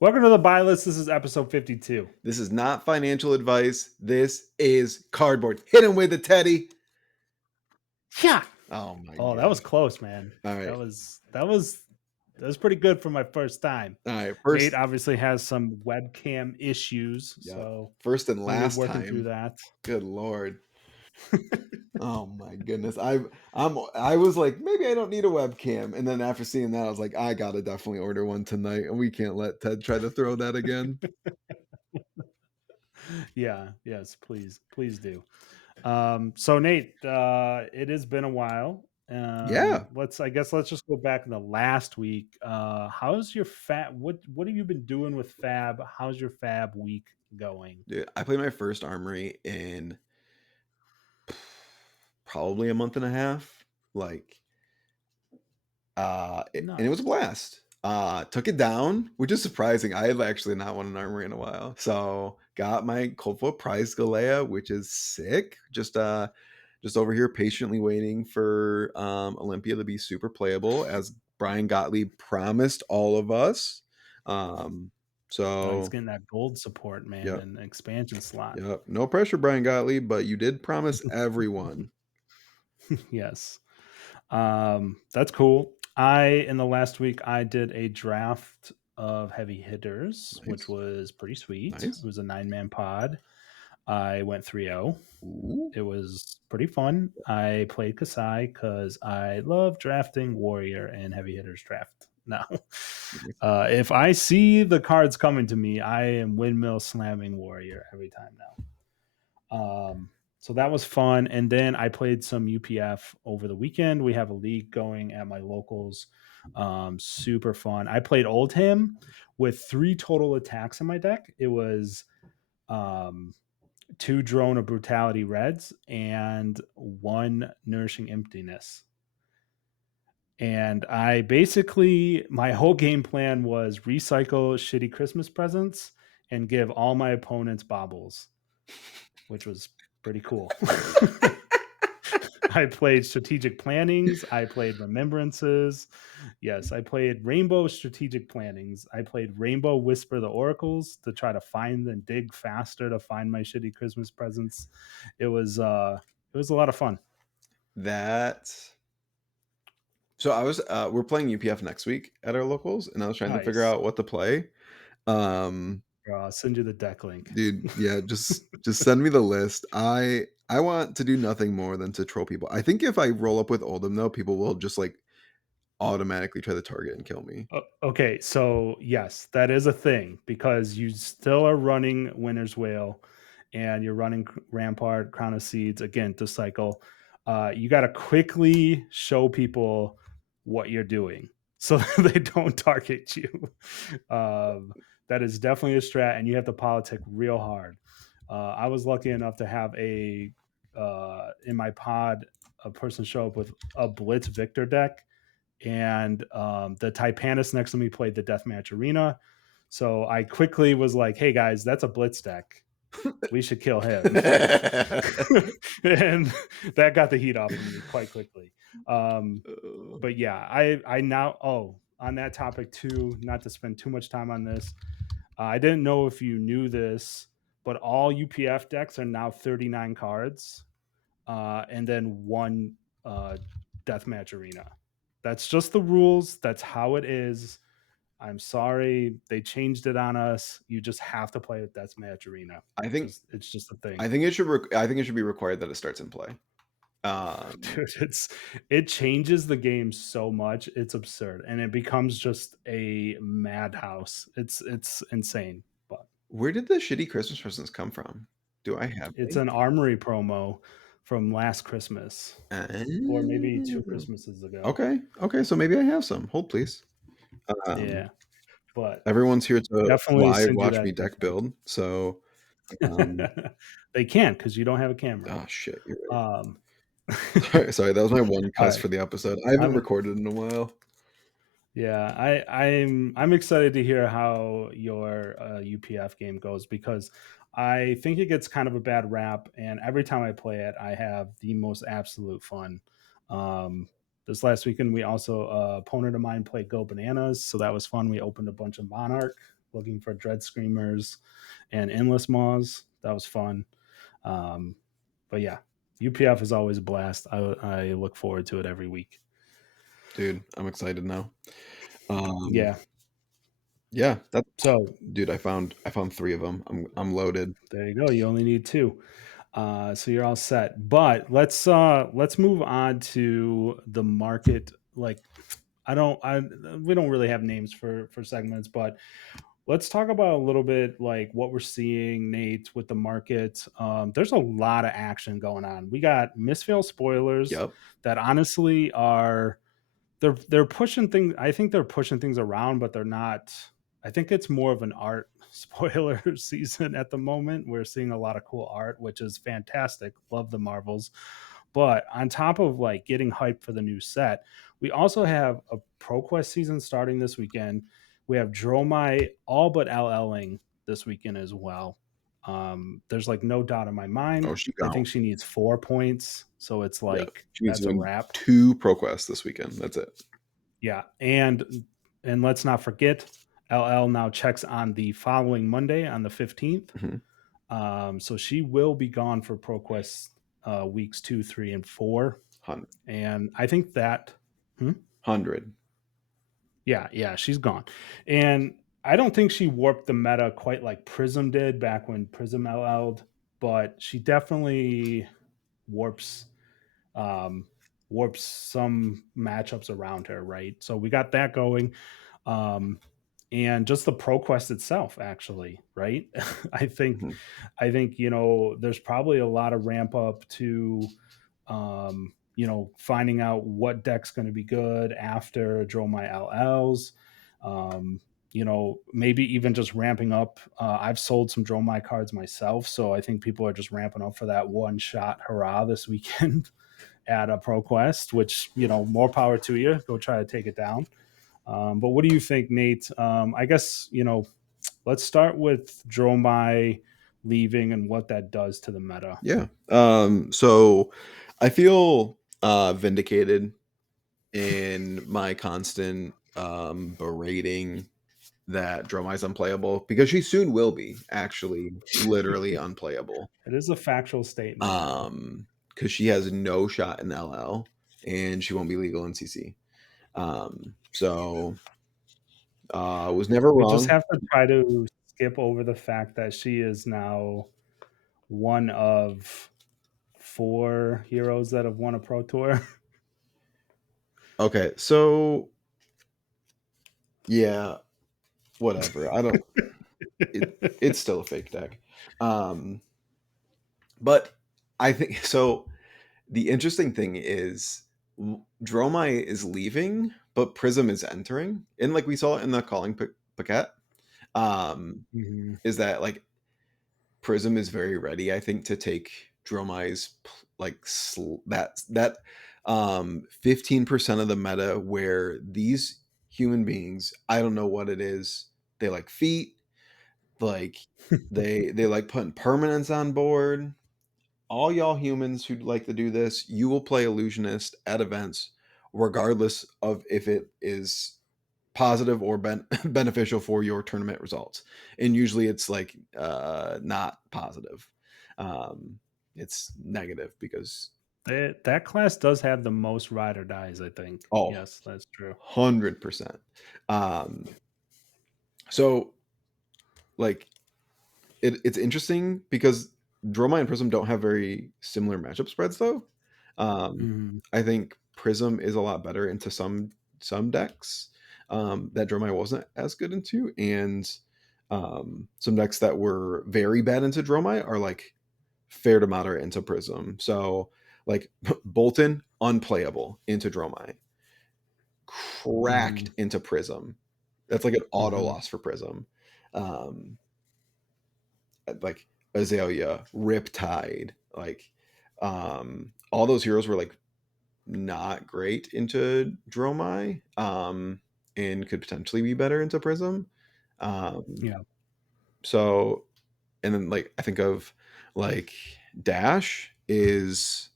Welcome to the buy list. This is episode 52. This is not financial advice. This is cardboard. Hit him with it, Teddy. Yeah. Oh my Oh, that was gosh. close, man. All That right. was that was that was pretty good for my first time. All right. Nate First, obviously has some webcam issues, yeah. so First and we're gonna be last working through time. that. Good Lord. Oh my goodness. I was like, maybe I don't need a webcam. And then after seeing that, I was like, I gotta definitely order one tonight. And we can't let Ted try to throw that again. Yeah, yes, please do. So Nate, it has been a while. Yeah. Let's just go back in the last week. How's your fab what have you been doing with fab? How's your fab week going? Dude, I played my first Armory in probably a month and a half. Like and it was a Nice. blast. Took it down, which is surprising. I had actually not won an armory in a while. So got my Coldfoot Prize Galea, which is sick. Just over here patiently waiting for Olympia to be super playable, as Brian Gottlieb promised all of us. Um, Oh, he's so getting that gold support, man, yep, and expansion slot. yep. No pressure, Brian Gottlieb, but you did promise everyone. Yes. That's cool. In the last week I did a draft of heavy hitters, which Nice. was pretty sweet. It Nice. was a 9-man pod. I went 3-0. Ooh. It was pretty fun. I played Kasai because I love drafting warrior and heavy hitters draft. Now, Nice. if I see the cards coming to me, I am windmill slamming warrior every time now. So that was fun. And then I played some UPF over the weekend. We have a league going at my locals. Super fun. I played Oldham with 3 total attacks in my deck. It was um, 2 Drone of Brutality Reds and 1 Nourishing Emptiness. And I basically, my whole game plan was recycle shitty Christmas presents and give all my opponents baubles, which was pretty cool. I played strategic plannings. I played remembrances. Yes, I played rainbow strategic plannings. I played rainbow whisper the oracles to try to find and dig faster to find my shitty Christmas presents. It was a lot of fun. That So we're playing UPF next week at our locals, and I was trying to figure Nice. out what to play. Um, I'll send you the deck link. Dude, yeah, just send me the list. I want to do nothing more than to troll people. I think if I roll up with Oldham though, people will just like automatically try to target and kill me. Okay, so yes, that is a thing because you still are running Winter's Whale and you're running Rampart, Crown of Seeds again to cycle. You got to quickly show people what you're doing so that they don't target you. Um, that is definitely a strat, and you have to politic real hard. I was lucky enough to have in my pod a person show up with a Blitz Victor deck and the Typanus next to me played the Deathmatch Arena. So I quickly was like, "Hey guys, that's a blitz deck. We should kill him." And that got the heat off of me quite quickly. Um, Uh, but yeah, I now on that topic too. Not to spend too much time on this. I didn't know if you knew this, but all UPF decks are now 39 cards, and then one deathmatch arena. That's just the rules. That's how it is. I'm sorry they changed it on us. You just have to play with deathmatch arena. I think It's just a thing. I think I think it should be required that it starts in play. Um, Dude, it changes the game so much. It's absurd, and it becomes just a madhouse. It's insane, but where did the shitty Christmas presents come from? Do I have it's any? an Armory promo from last Christmas or maybe 2 Oh, Christmases ago. okay, okay, so maybe I have some. Hold please. Um, Yeah, but Everyone's here to definitely live send you watch that me deck deck build. So, um, link. They can't because you don't have a camera. oh shit, you're right. Um, Sorry, that was my one all cuss right. for the episode. I haven't I'm recorded in a while. yeah, I'm excited to hear how your UPF game goes because I think it gets kind of a bad rap, and every time I play it, I have the most absolute fun. Um, this last weekend, we also opponent of mine played Go Bananas, so that was fun. We opened a bunch of Monarch. looking for dread screamers and endless maws. That was fun. Um, but yeah, UPF is always a blast. I look forward to it every week. Dude, I'm excited now. Um, Yeah. yeah, that So dude, I found 3 of them. I'm loaded. there you go. You only need two. So you're all set. But let's move on to the market. Like I we don't really have names for segments, but let's talk about a little bit like what we're seeing, Nate, with the market. There's a lot of action going on. We got misfail spoilers Yep. that honestly are they're pushing things. I think they're pushing things around, but they're not. I think it's more of an art spoiler season at the moment. We're seeing a lot of cool art, which is fantastic. Love the Marvels. But on top of like getting hyped for the new set, we also have a ProQuest season starting this weekend. We have Dromai all but LLing this weekend as well. There's like no doubt in my Oh, mind. she I gone. think she needs 4 points. So it's Yeah. like She needs that's to a win wrap. 2 ProQuests this weekend. That's it. Yeah, and let's not forget, LL now checks on the following Monday on the 15th. Mhm. So she will be gone for ProQuest weeks 2, 3, and 4. 100. And I think that, hmm? 100. Yeah, she's gone. And I don't think she warped the meta quite like Prism did back when Prism LL'd, but she definitely warps um, warps some matchups around her, right? So we got that going. Um, and just the ProQuest itself, actually, right? I think, Mhm. there's probably a lot of ramp up to, finding out what deck's going to be good after Draw My LLs. Um, maybe even just ramping up. I've sold some Draw My cards myself, so I think people are just ramping up for that one shot hurrah this weekend at a ProQuest, which, more power to you. Go try to take it down. But what do you think, Nate? I guess, let's start with Dromai leaving and what that does to the meta. Yeah. So I feel vindicated in my constant berating that Dromai's unplayable because she soon will be actually literally unplayable. It is a factual statement, though. Because she has no shot in LL and she won't be legal in CC. So was never We just wrong. have to try to skip over the fact that she is now one of 4 heroes that have won a Pro Tour. Okay, so yeah, whatever. I don't. It's still a fake deck. Um, but I think so. The interesting thing is Dromai is leaving, but Prism is entering, and like we saw in the calling paquette, Mhm. is that like Prism is very ready, I think, to take Dromai's like that 15% of the meta where these human beings, I don't know what it is, they like feet, like they like putting permanents on board. All y'all humans who like to do this, you will play illusionist at events regardless of if it is positive or beneficial for your tournament results, and usually it's like not positive. It's negative because That class does have the most ride or dies, I think. oh, Yes, that's true. 100%. So like it's interesting because Droma and Prism don't have very similar matchup spreads though. Mhm. I think Prism is a lot better into some decks that Dromai wasn't as good into, and some decks that were very bad into Dromai are like fair to moderate into Prism. So like Bolton unplayable into Dromai, cracked Mhm. into Prism. That's like an auto Mhm. loss for Prism. Um, like Azalea, Riptide, like all those heroes were like not great into Dromai, and could potentially be better into Prism. Um, Yeah. so and then like I think of like Dash is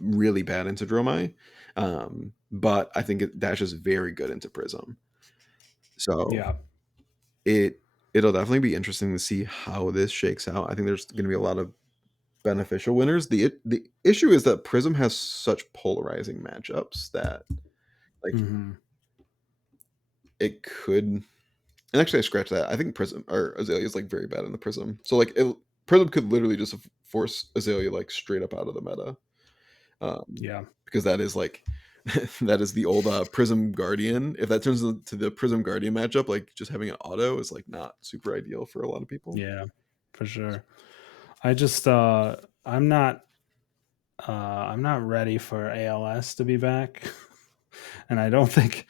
really bad into Dromai. But I think Dash is very good into Prism. So Yeah. it it'll definitely be interesting to see how this shakes out. I think there's going to be a lot of beneficial winners. The issue is that Prism has such polarizing matchups that like Hmm. it could. And actually, I scratched that. I think Prism or Azalea is like very bad in the Prism. So like Prism could literally just force Azalea like straight up out of the meta. Yeah, Because that is like that is the old Prism Guardian. If that turns into the Prism Guardian matchup, like just having an auto is like not super ideal for a lot of people. yeah, for sure. I just I'm not ready for ALS to be back. And I think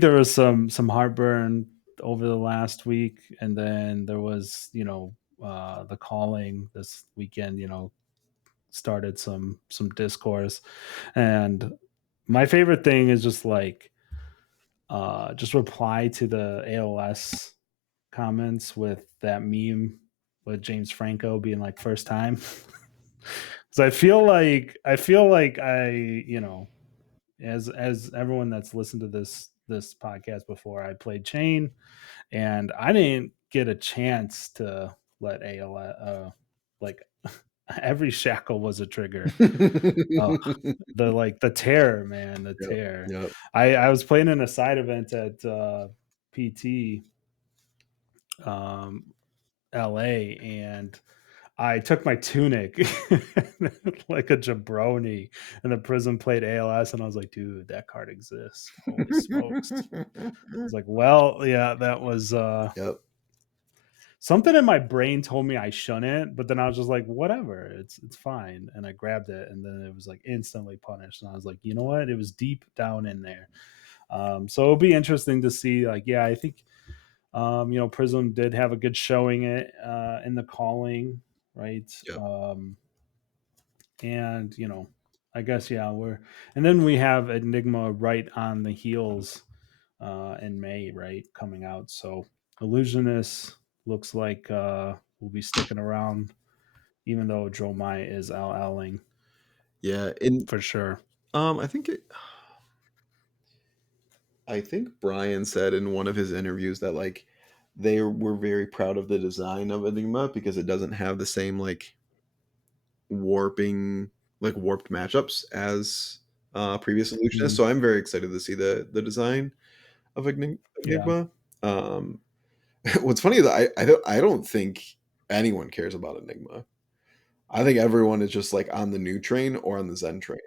there was some heartburn over the last week, and then there was, the calling this weekend, started some discourse. And my favorite thing is just reply to the ALS comments with that meme with James Franco being like first time. So I feel like as everyone that's listened to this podcast before, I played Chain, and I didn't get a chance to let ALS like every shackle was a trigger. Oh, the terror, man, the Yep. terror. Yep. I was playing in a side event at PT um LA, and I took my tunic like a jabroni, and the Prism played ALS, and I was like, dude, that card exists. Holy smokes. I was like, well, yeah, that was Yep. something in my brain told me I shouldn't, but then I was just like, whatever, it's fine. And I grabbed it, and then it was like instantly punished. And I was like, you know what? It was deep down in there. So it'll be interesting to see. Like, yeah, I think Prism did have a good showing it in the calling, right? Yep. And I guess yeah, and then we have Enigma right on the heels in May, right, coming out. So Illusionist looks like will be sticking around, even though Dromai is LLing Yeah. And for sure. I think I think Brian said in one of his interviews that like they were very proud of the design of Enigma because it doesn't have the same like warping like warped matchups as previous Illusionist. Mhm. So I'm very excited to see the design of Yeah. Enigma. Um, what's funny is I don't think anyone cares about Enigma. I think everyone is just like on the new train or on the Zen train.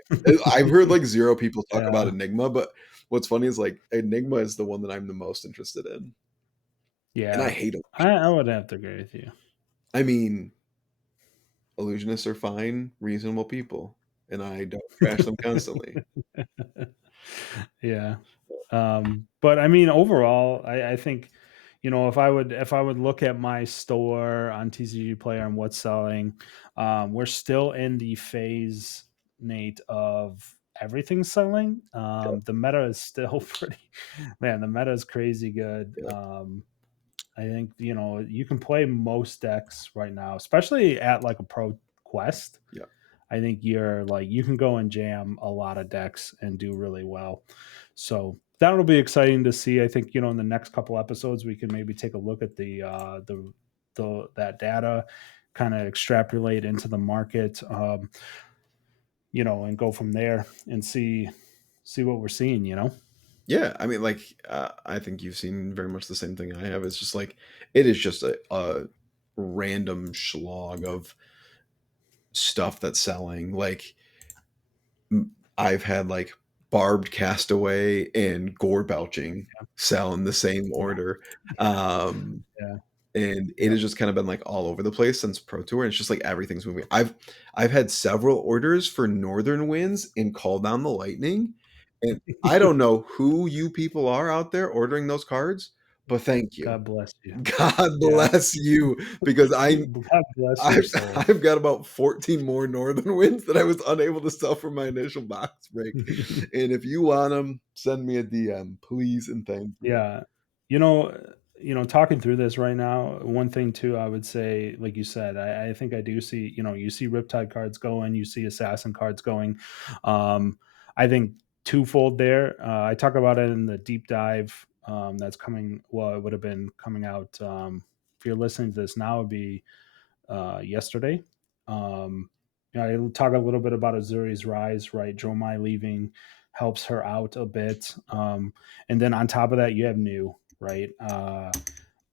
I've heard like zero people talk about Yeah. Enigma, but what's funny is like Enigma is the one that I'm the most interested in, and I Yeah. hate I illusions. would have to agree with you. I mean, illusionists are fine, reasonable people, and I don't trash them constantly. Yeah. But I mean, overall, I think, if I would look at my store on TCG Player and what's selling, we're still in the phase, Nate, of everything selling. Yep, The meta is still pretty, man. The meta is crazy good. yep, I think you can play most decks right now, especially at like a pro quest. yep. I think you can go and jam a lot of decks and do really well. So that'll be exciting to see. I think in the next couple episodes we can maybe take a look at the that data, kind of extrapolate into the market, and go from there and see what we're seeing. Yeah, I mean, like, I think you've seen very much the same thing I have. It's just like it is just a random slog of stuff that's selling. Like, I've had like barbed castaway and gore belching sell in the same Yeah, order. Um, yeah, and it yeah. has just kind of been like all over the place since Pro Tour. And it's just like everything's moving. I've had several orders for Northern Winds and Call Down the Lightning, and I don't know who you people are out there ordering those cards, but thank you. God bless you. God Yeah. bless you because God bless your I've soul. I've got about 14 more Northern Winds that I was unable to sell from my initial box break. And if you want them, send me a DM, please and thank you. Yeah. You know, talking through this right now, one thing too, I would say, like you said, I think I do see, you see Riptide cards going, you see Assassin cards going. I think twofold there. I talk about it in the deep dive that's coming. Well, it would have been coming out. If you're listening to this now, it'd be yesterday. Um, I talk a little bit about Azuri's rise, right? Jomai leaving helps her out a bit. And then on top of that, you have new, right?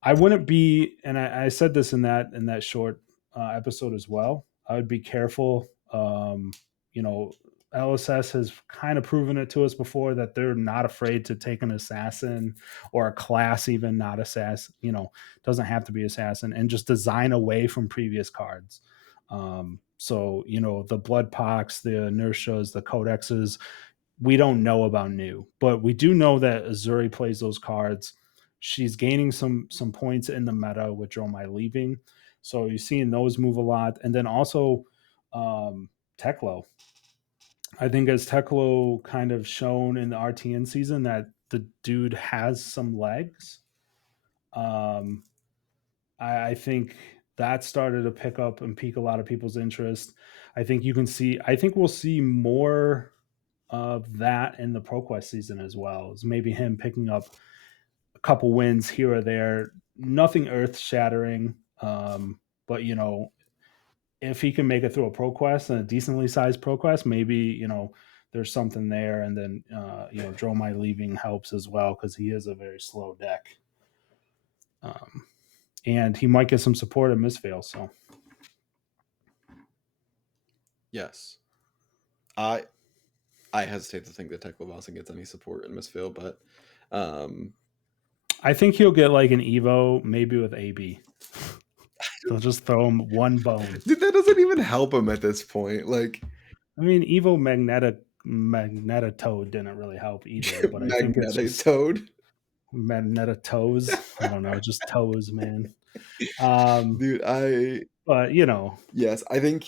I wouldn't be, and I said this in that short episode as well. I would be careful. You know, LSS has kind of proven it to us before that they're not afraid to take an assassin or a class, even not assassin. You know, doesn't have to be assassin, and just design away from previous cards. So you know, the blood pox, the inertias, the codexes, we don't know about new, but we do know that Azuri plays those cards. She's gaining some points in the meta with Dromai leaving, so you're seeing those move a lot, and then also Teklo. I think as Teklo kind of shown in the RTN season that the dude has some legs. Um, I think that started to pick up and pique a lot of people's interest. I think you can see. I think we'll see more of that in the ProQuest season as well. Is maybe him picking up a couple wins here or there. Nothing earth shattering, but you know, if he can make it through a ProQuest and a decently sized ProQuest, maybe you know there's something there. And then you know, Dromai leaving helps as well because he is a very slow deck. Um, and he might get some support at Misfail. So Yes. I I hesitate to think that Tekla Boston gets any support in Misfield, but um, I think he'll get like an Evo, maybe with AB. They'll just throw him one bone. dude, that doesn't even help him at this point. Like I mean, Evo Magnetoad didn't really help either, but I think it's Magnetic just Toad, Magnetoes. I don't know, just toes, man. Um, dude. but you know, Yes, I think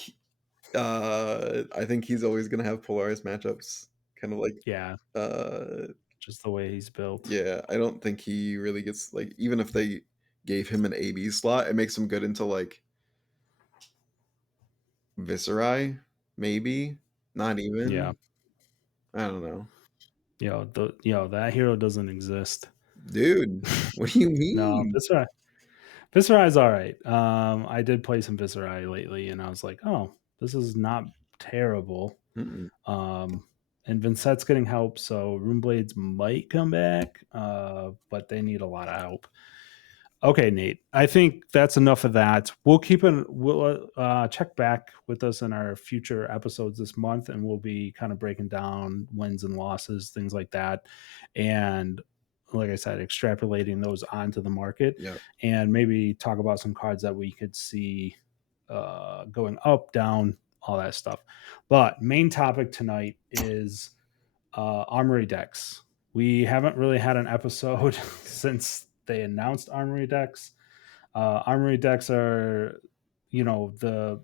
he's always gonna have polarized matchups, kind of like yeah, uh, just the way he's built. yeah. I don't think he really gets like even if they gave him an AB slot, it makes him good into like Viscerai, maybe not Yeah, even. I don't know, that hero doesn't exist. dude. What do you No, mean? Viscerai is all right. I did play some Viscerai lately, and I was like, oh, this is not terrible. Mm-mm. Um, and Vincett's getting help, so Runeblades might come back, but they need a lot of help. Okay, Nate. I think that's enough of that. We'll check back with us in our future episodes this month, and we'll be kind of breaking down wins and losses, things like that, and like I said, extrapolating those onto the market, Yeah. and maybe talk about some cards that we could see going up, down, all that stuff. But main topic tonight is Armory decks. We haven't really had an episode since they announced Armory decks. Armory decks are, you know, the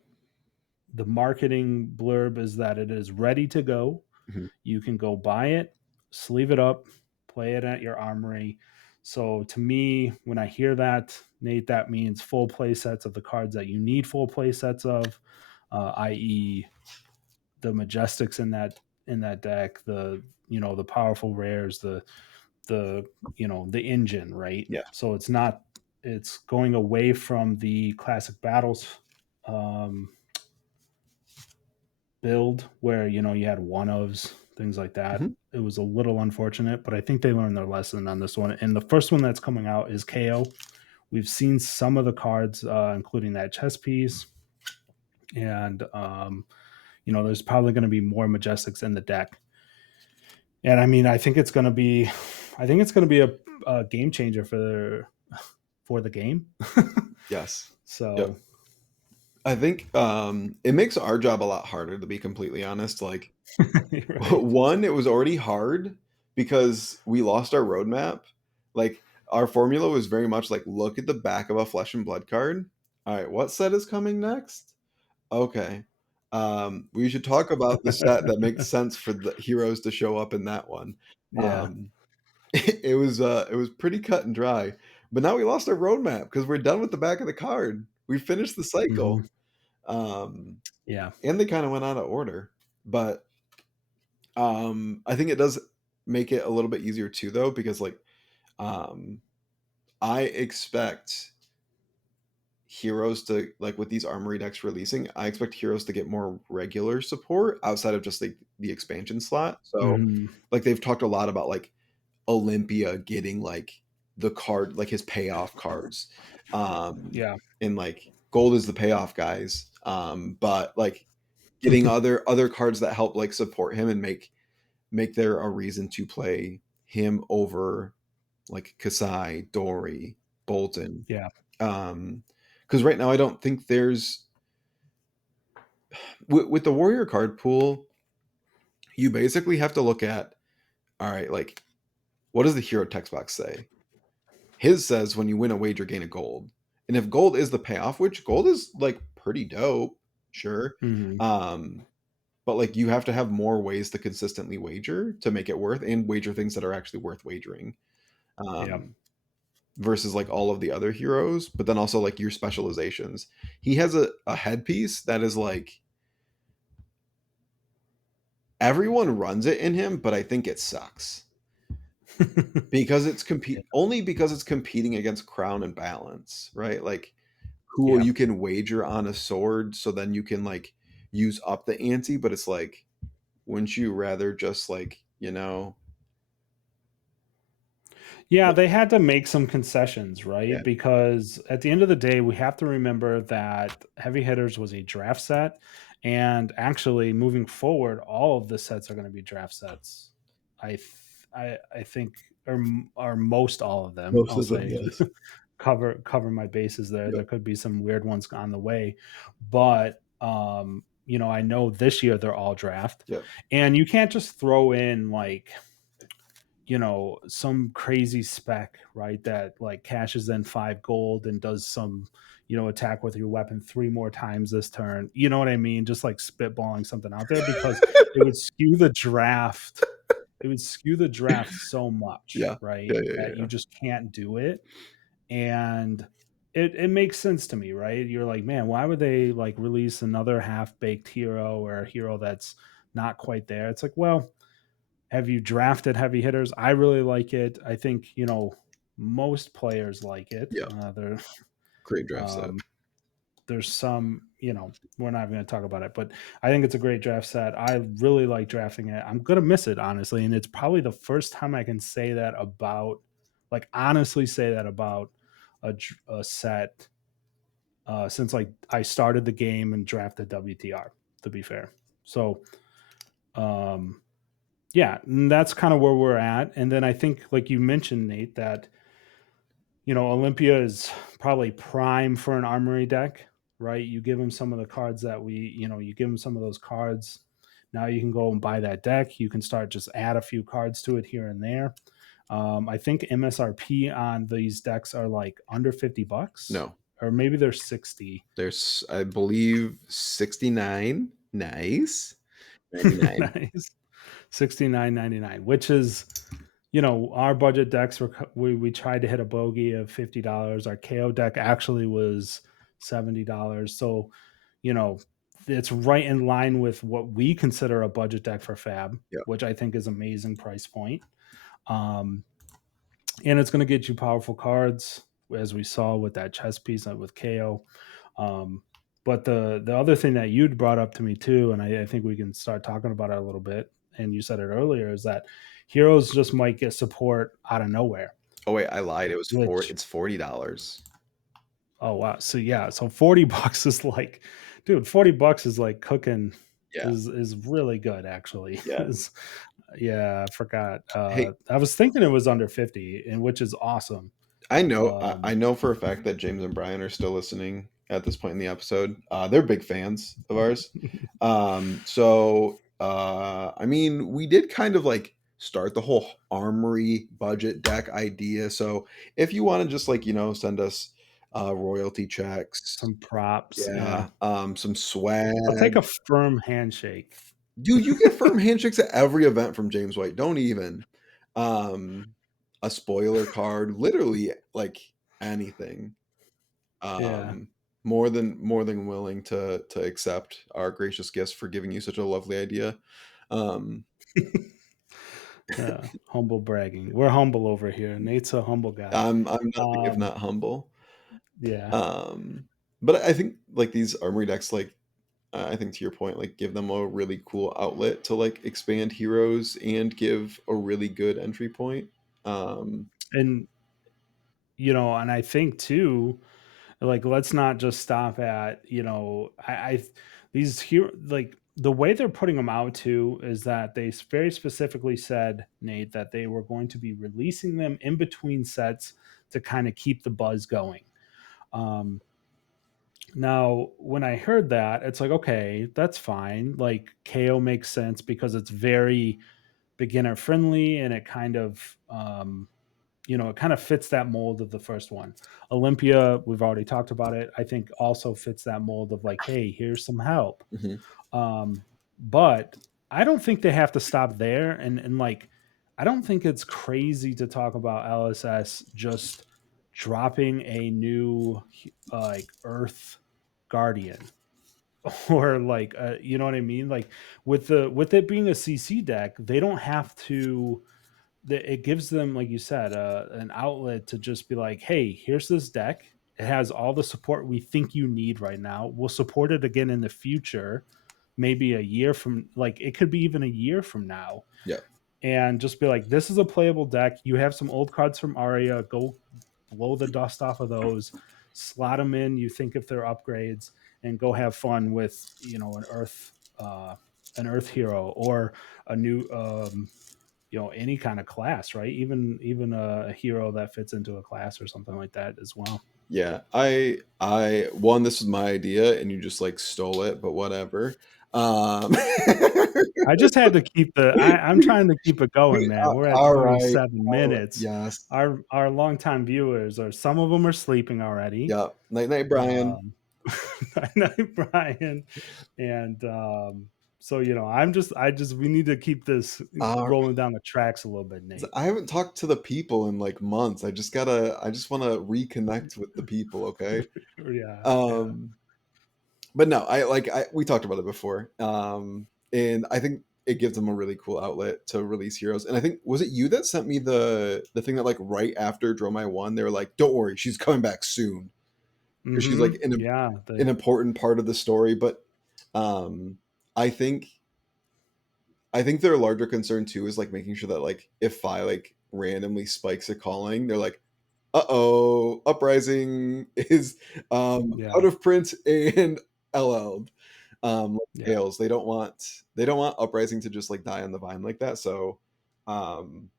marketing blurb is that it is ready to go. Mhm. You can go buy it, sleeve it up, play it at your armory. So to me, when I hear that, Nate, that means full play sets of the cards that you need full play sets of, i.e., the majestics in that deck, the you know the powerful rares, the you know the engine, right? Yeah. So it's going away from the classic battles um, build where you know you had one ofs, things like that. Mhm. It was a little unfortunate, but I think they learned their lesson on this one. And the first one that's coming out is KO. We've seen some of the cards, including that chess piece, and you know there's probably going to be more majestics in the deck. And I mean, I think it's going to be a game changer for the game. Yes. So Yep. I think it makes our job a lot harder to be completely honest. Like right, one, it was already hard because we lost our roadmap. Like our formula was very much like look at the back of a flesh and blood card. All right, what set is coming next? Okay. We should talk about the set that makes sense for the heroes to show up in that one. yeah, It was pretty cut and dry. But now we lost our roadmap because we're done with the back of the card. We finished the hmm cycle. Um, yeah, and they kind of went out of order. But I think it does make it a little bit easier too, though, because like Um, I expect heroes to like with these armory decks releasing, I expect heroes to get more regular support outside of just like the expansion slot. So Mhm. like they've talked a lot about like Olympia getting like the card, like his payoff cards. Yeah. And like gold is the payoff guys. But like getting other cards that help like support him and make there a reason to play him over like Kasai, Dory, Bolton. Yeah. Because right now I don't think there's with the warrior card pool, you basically have to look at all right, like what does the hero text box say? His says when you win a wager, gain a gold. And if gold is the payoff, which gold is like pretty dope, sure. Mhm. Um, but like you have to have more ways to consistently wager to make it worth and wager things that are actually worth wagering. Yeah. Um, versus like all of the other heroes, but then also like your specializations. He has a headpiece that is like everyone runs it in him, but I think it sucks because it's Yeah. compete only because it's competing against crown and balance, right? Like cool, Yeah. you can wager on a sword, so then you can like use up the ante, but it's like, wouldn't you rather just like, Yeah, they had to make some concessions, yeah, right? Because at the end of the day, we have to remember that Heavy Hitters was a draft set. And actually, moving forward, all of the sets are going to be draft sets. I think, or most all of them. most I'll of them, say yes. cover my bases there. Yep, There could be some weird ones on the way, but I know this year they're all draft, yep. and you can't just throw in like some crazy spec, right? That like cashes in 5 gold and does some, attack with your weapon 3 more times this turn. You know what I mean? Just like spitballing something out there because it would skew the draft. It would skew the draft so much, Yeah. right? Yeah, yeah, yeah, That you yeah. just can't do it. And it makes sense to me, right? You're like, man, why would they like release another half baked hero or a hero that's not quite there? It's like, well, have you drafted heavy hitters? I really like it. I think most players like it. Yeah. Great draft set. Um, there's some, we're not even going to talk about it, but I think it's a great draft set. I really like drafting it. I'm gonna miss it honestly, and it's probably the first time I can say that about, like, honestly say that about a set since like I started the game and drafted WTR. To be fair, so um, yeah, and that's kind of where we're at. And then I think, like you mentioned, Nate, that Olympia is probably prime for an armory deck, right? You give them some of the cards that you give them some of those cards. Now you can go and buy that deck. You can start just add a few cards to it here and there. I think MSRP on these decks are like under $50, No. or maybe they're 60. There's I believe 69. Nice. 99. Nice. 69.99, which is our budget decks we tried to hit a bogey of $50. Our KO deck actually was $70. So, you know, it's right in line with what we consider a budget deck for Fab, Yep. which I think is amazing price point. Um, and it's going to get you powerful cards, as we saw with that chess piece with KO. Um, but the other thing that you'd brought up to me too, and I think we can start talking about it a little bit, and you said it earlier, is that heroes just might get support out of nowhere. Oh wait, I lied. It was Which, it's $40. oh wow, so yeah, so $40 is like, dude, $40 is like cooking, Yeah. is really good actually. Yeah. Yeah, I forgot. Hey, I was thinking it was under 50, and which is awesome. I know for a fact that James and Brian are still listening at this point in the episode. They're big fans of ours. I mean, we did kind of like start the whole armory budget deck idea. So if you want to just like, send us royalty checks, Some props, yeah. yeah, some I'll take swag. a firm handshake. Dude, you get firm handshakes at every event from James White. Don't even. Um, a spoiler card, literally like anything. Yeah. Um, more than willing to accept our gracious gifts for giving you such a lovely idea. Um, Humble bragging. We're humble over here. Nate's a humble guy. I'm nothing if Um, not humble. yeah. Um, but I think like these armory decks, like I think to your point, like give them a really cool outlet to like expand heroes and give a really good entry point. Um, And and I think too, like, let's not just stop at, these here, like, the way they're putting them out too is that they very specifically said, Nate, that they were going to be releasing them in between sets to kind of keep the buzz going. Um, Now, when I heard that, it's like, okay, that's fine. Like, KO makes sense because it's very beginner friendly, and it kind of, it kind of fits that mold of the first one. Olympia, we've already talked about it. I think also fits that mold of like, hey, here's some help. mhm. But I don't think they have to stop there. And like, I don't think it's crazy to talk about LSS just dropping a new like Earth Guardian or like you know what I mean? Like with it being a CC deck, they don't have to it gives them, like you said, an outlet to just be like, hey, here's this deck. It has all the support we think you need right now. We'll support it again in the future, maybe a year from, like, it could be even a year from now. Yeah, And just be like, this is a playable deck. You have some old cards from Aria. Go blow the dust off of those, slot them in. You think if they're upgrades, and go have fun with, an Earth hero or a new any kind of class, right? Even a hero that fits into a class or something like that as well. yeah. I one, this was my idea, and you just like stole it, but whatever. Um, I just had to keep I'm trying to keep it going, man. We're at all right, 27 all right. minutes. Yes. Our longtime viewers, are some of them are sleeping already. Yeah. Night night, Brian. Um, I know Brian, and so I just we need to keep this Uh, rolling down the tracks a little bit, Nate. I haven't talked to the people in like months. I just want to reconnect with the people. Okay. Yeah, yeah. Um, but no, we talked about it before. And I think it gives them a really cool outlet to release heroes. And I think, was it you that sent me the thing that like right after Dromai won, they were like, "Don't worry, she's coming back soon," because she's like Yeah, an important part of the story. But um, I think their larger concern too is like making sure that like if Fi like randomly spikes a calling, they're like, "Uh-oh, Uprising is yeah, out of print and LL'd." Like yeah. Tails, they don't want Uprising to just like die on the vine like that. So um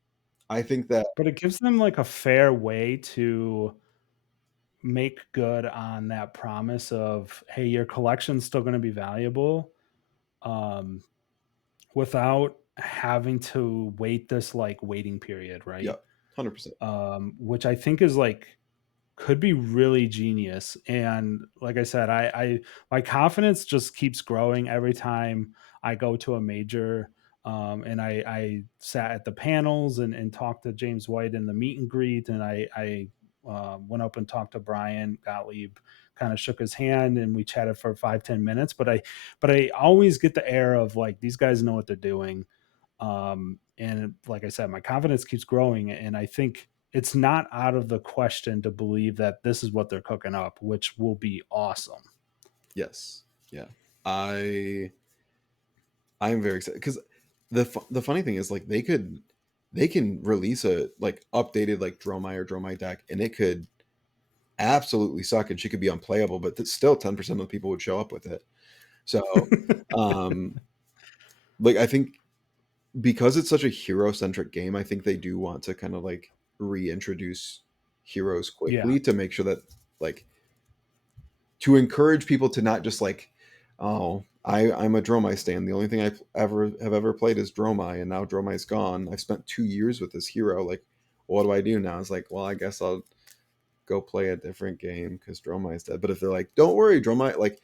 I think that But it gives them like a fair way to make good on that promise of, hey, your collection's still going to be valuable, um, without having to wait this like waiting period, yeah, right? 100%. Which I think is like could be really genius. And like I said, I my confidence just keeps growing every time I go to a major. And I sat at the panels and talked to James White in the meet and greet, and I went up and talked to Brian Gottlieb, kind of shook his hand, and we chatted for 5-10 minutes. But I always get the air of like these guys know what they're doing. And like I said, my confidence keeps growing, and I think it's not out of the question to believe that this is what they're cooking up, which will be awesome. Yes. Yeah. I I'm very excited because the funny thing is like they can release a like updated like Dromai or Dromai deck, and it could absolutely suck, and she could be unplayable, but still 10% of the people would show up with it. So um like I think because it's such a hero centric game, I think they do want to kind of like reintroduce heroes Yeah, quickly to make sure that like to encourage people to not just like, oh, I'm a Dromai stan. The only thing I ever played is Dromai, and now Dromai's gone. I've spent 2 years with this hero. Like, what do I do now? It's like, well, I guess I'll go play a different game because Dromai's dead. But if they're like, don't worry, Dromai, like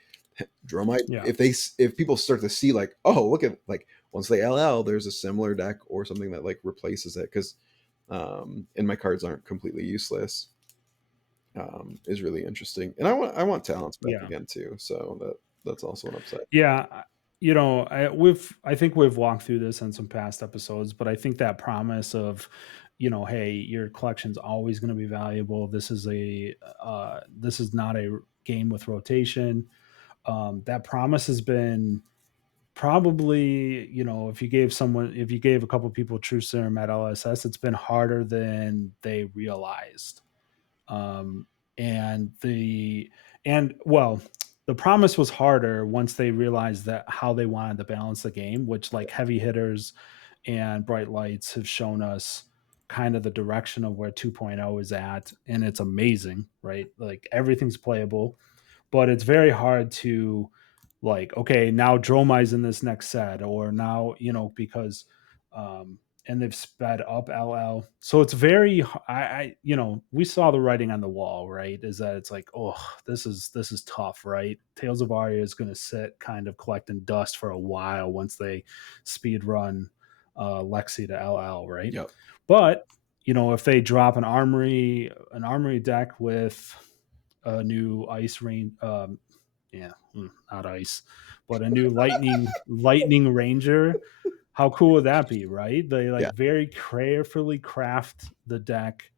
Dromai, yeah, if people start to see like, oh, look at like once they LL, there's a similar deck or something that like replaces it because and my cards aren't completely useless, is really interesting. And I want talents back yeah, again too. So that's also an upside. yeah. I think we've walked through this in some past episodes, but I think that promise of, hey, your collection's always going to be valuable. This is not a game with rotation. That promise has been probably, if you gave a couple people true serum at LSS, it's been harder than they realized. um, and the and well, the promise was harder once they realized that how they wanted to balance the game, which like heavy hitters and bright lights have shown us kind of the direction of where 2.0 is at, and it's amazing, right? Like everything's playable, but it's very hard to like, okay, now Dromai's in this next set, or now, because and they've sped up LL. So it's very we saw the writing on the wall, right? Is that it's like, oh, this is tough, right? Tales of Aria is going to sit kind of collecting dust for a while once they speed run Lexi to LL, right? Yep. But if they drop an armory deck with a new ice rain, yeah, not ice, but a new lightning ranger. How cool would that be, right? They Yeah. like very carefully craft the deck,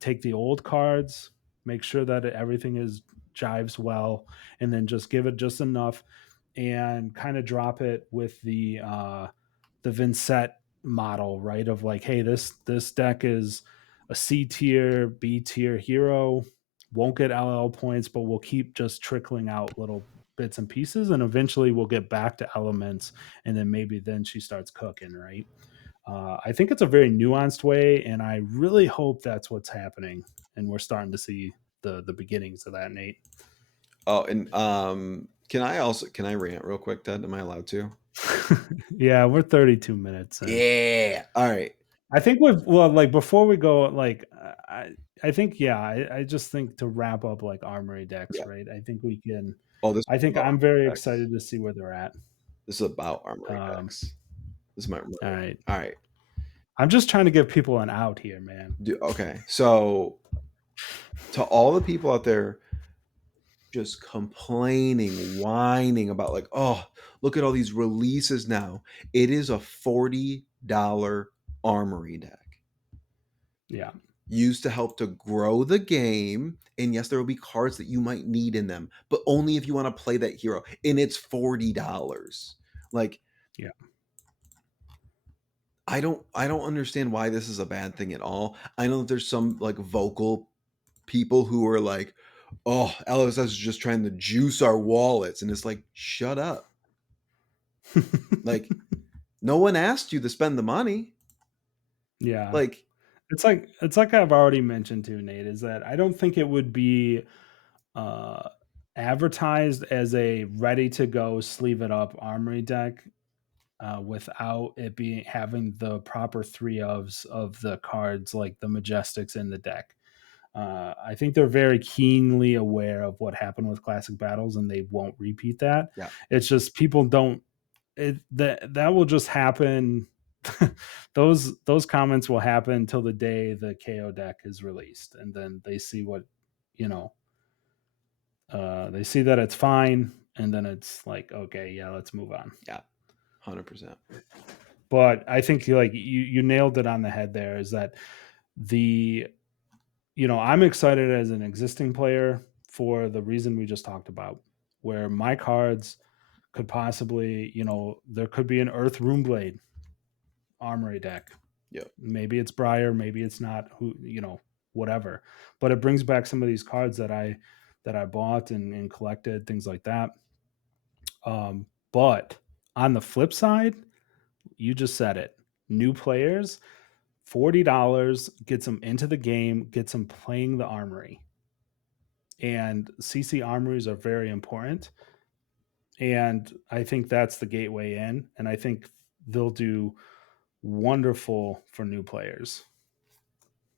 take the old cards, make sure that everything is jives well, and then just give it just enough, and kind of drop it with the Vincent model, right? Of like, hey, this deck is a C tier, B tier hero, won't get LL points, but we'll keep just trickling out little bits and pieces, and eventually we'll get back to elements, and then she starts cooking, right? I think it's a very nuanced way, and I really hope that's what's happening, and we're starting to see the beginnings of that, Nate. Oh, and can I rant real quick, Ted? Am I allowed to? Yeah, we're 32 minutes in. Yeah. All right. I think we've well, like before we go, like I think yeah, I just think to wrap up like armory decks, Yeah. right? I think we can. Oh, this I is think about I'm very armory decks. excited to see where they're at. This is about armory Um, decks. This is my all right. right, All right. I'm just trying to give people an out here, man. Okay. So to all the people out there just complaining, whining about like, oh, look at all these releases now. It is a $40 armory deck Yeah, used to help to grow the game. And yes, there will be cards that you might need in them, but only if you want to play that hero. And it's $40. Like, yeah. I don't understand why this is a bad thing at all. I know that there's some like vocal people who are like, oh, LSS is just trying to juice our wallets. And it's like, shut up. Like, no one asked you to spend the money. Yeah. Like, It's like I've already mentioned to Nate, is that I don't think it would be uh advertised as a ready to go sleeve it up armory deck without it being having the proper three ofs of the cards like the majestics in the deck. I think they're very keenly aware of what happened with classic battles, and they won't repeat that. yeah, It's just people don't. That will just happen. Those comments will happen until the day the KO deck is released, and then they see what you know. They see that it's fine, and then it's like, okay, yeah, let's move on. yeah, 100%. But I think like you nailed it on the head there. Is that the I'm excited as an existing player for the reason we just talked about, where my cards could possibly, there could be an Earth Runeblade Armory deck. Yep. Maybe it's Briar, maybe it's not. Whatever. But it brings back some of these cards that I bought and collected, things like that. But on the flip side, you just said it. New players, $40 gets them into the game, gets them playing the Armory, and CC armories are very important. And I think that's the gateway in. And I think they'll do wonderful for new players.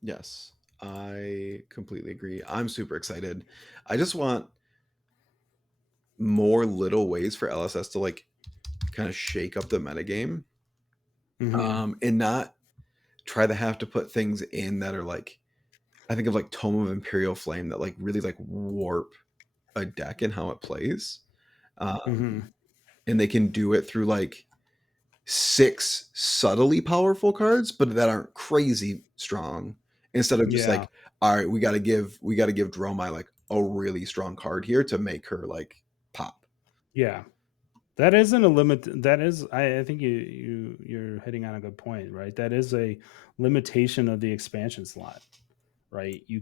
Yes, I completely agree. I'm super excited. I just want more little ways for LSS to like kind of shake up the metagame, Mm-hmm. and not try to have to put things in that are like, I think of like Tome of Imperial Flame that like really like warp a deck and how it plays. Um, Mm-hmm. and they can do it through like six subtly powerful cards, but that aren't crazy strong. Instead of just Yeah. like, all right, we gotta give Dromai like a really strong card here to make her like pop. Yeah. That isn't a limit. That is, I think you're hitting on a good point, right? That is a limitation of the expansion slot, right? You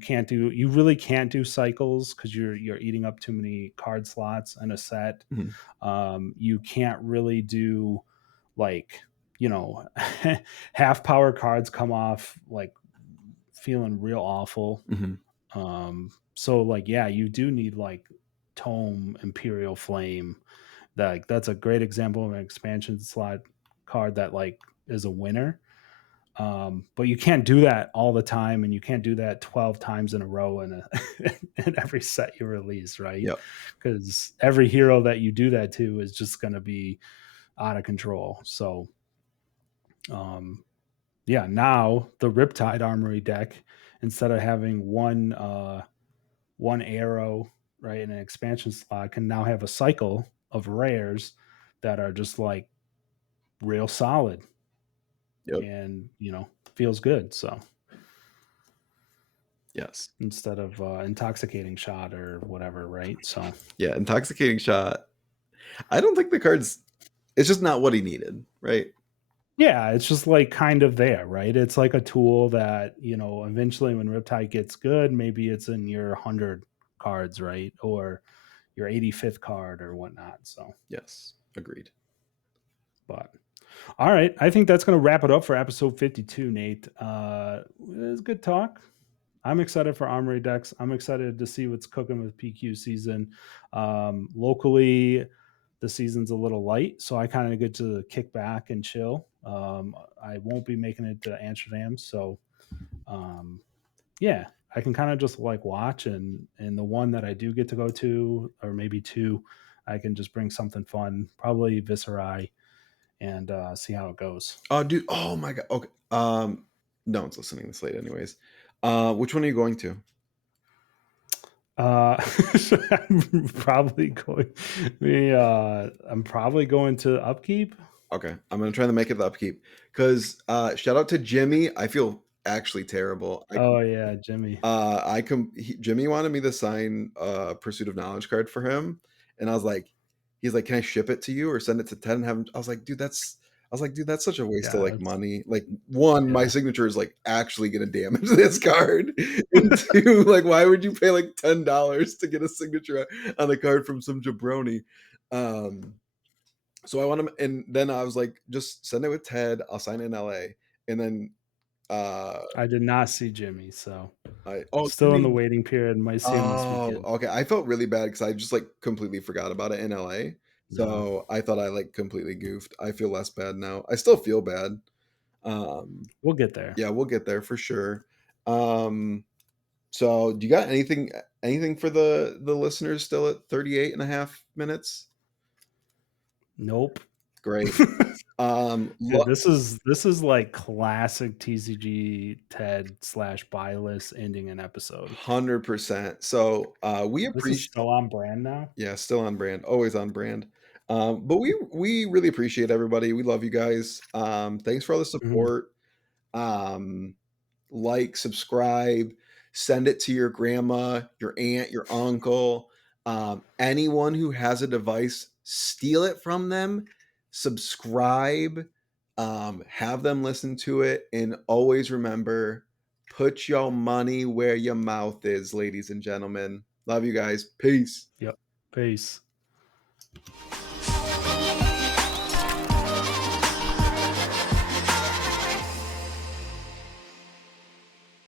really can't do cycles because you're eating up too many card slots in a set. Mhm, You can't really do like, you know, half power cards come off like feeling real awful. mhm, So like, yeah, you do need like Tome, Imperial Flame. That's a great example of an expansion slot card that like is a winner. But you can't do that all the time, and you can't do that 12 times in a row in a in every set you release, right? yep, Because every hero that you do that to is just going to be out of control. So, um, yeah, now the Riptide Armory deck, instead of having one arrow right in an expansion slot, can now have a cycle of rares that are just like real solid yep, and feels good. So yes. instead of intoxicating shot or whatever, right? So Yeah, intoxicating shot. I don't think the card's it's just not what he needed, right? yeah, it's just like kind of there, right? It's like a tool that eventually when Riptide gets good, maybe it's in your 100 cards, right, or your 85th card or whatnot. So, Yes, agreed. but all right, I think that's going to wrap it up for episode 52. Nate, it was good talk. I'm excited for Armory decks. I'm excited to see what's cooking with PQ season. Locally, the season's a little light, so I kind of get to kick back and chill. I won't be making it to Amsterdam, so um, yeah, I can kind of just like watch, and the one that I do get to go to, or maybe two, I can just bring something fun, probably Viscerai, and see how it goes. Oh, dude. Oh my god. Okay. No one's listening this late, anyways. Which one are you going to? I'm probably going. I'm probably going to Upkeep. Okay, I'm gonna try to make it the upkeep because shout out to Jimmy. I feel actually terrible. Oh yeah, Jimmy. Jimmy wanted me to sign a Pursuit of Knowledge card for him, and I was like, he's like, can I ship it to you or send it to Ted and have him? I was like, dude, that's such a waste of Yeah, like money. Like, one, my yeah. signature is like actually gonna damage this card, and two, like, why would you pay like $10 to get a signature on a card from some jabroni? Um, so I want him, and then I was like, just send it with Ted. I'll sign it in LA, and then uh I did not see Jimmy, so still in the Jimmy. waiting period. Might see him this Oh, weekend. okay. I felt really bad because I just like completely forgot about it in LA. Yeah, So I thought I like completely goofed. I feel less bad now. I still feel bad. Um, we'll get there. yeah, we'll get there for sure. Um, so do you got anything for the listeners still at 38 and a half minutes? Nope. Great. Dude, this is like classic TCG Ted slash buy list ending an episode. 100%. So we This is appreciate. so on brand now. Yeah, still on brand, always on brand. But we really appreciate everybody. We love you guys. Thanks for all the Mhm. support. Um, like, subscribe, send it to your grandma, your aunt, your uncle, anyone who has a device. Steal it from them. Subscribe. Have them listen to it, and always remember, put your money where your mouth is, ladies and gentlemen. Love you guys. Peace. Yep. Peace.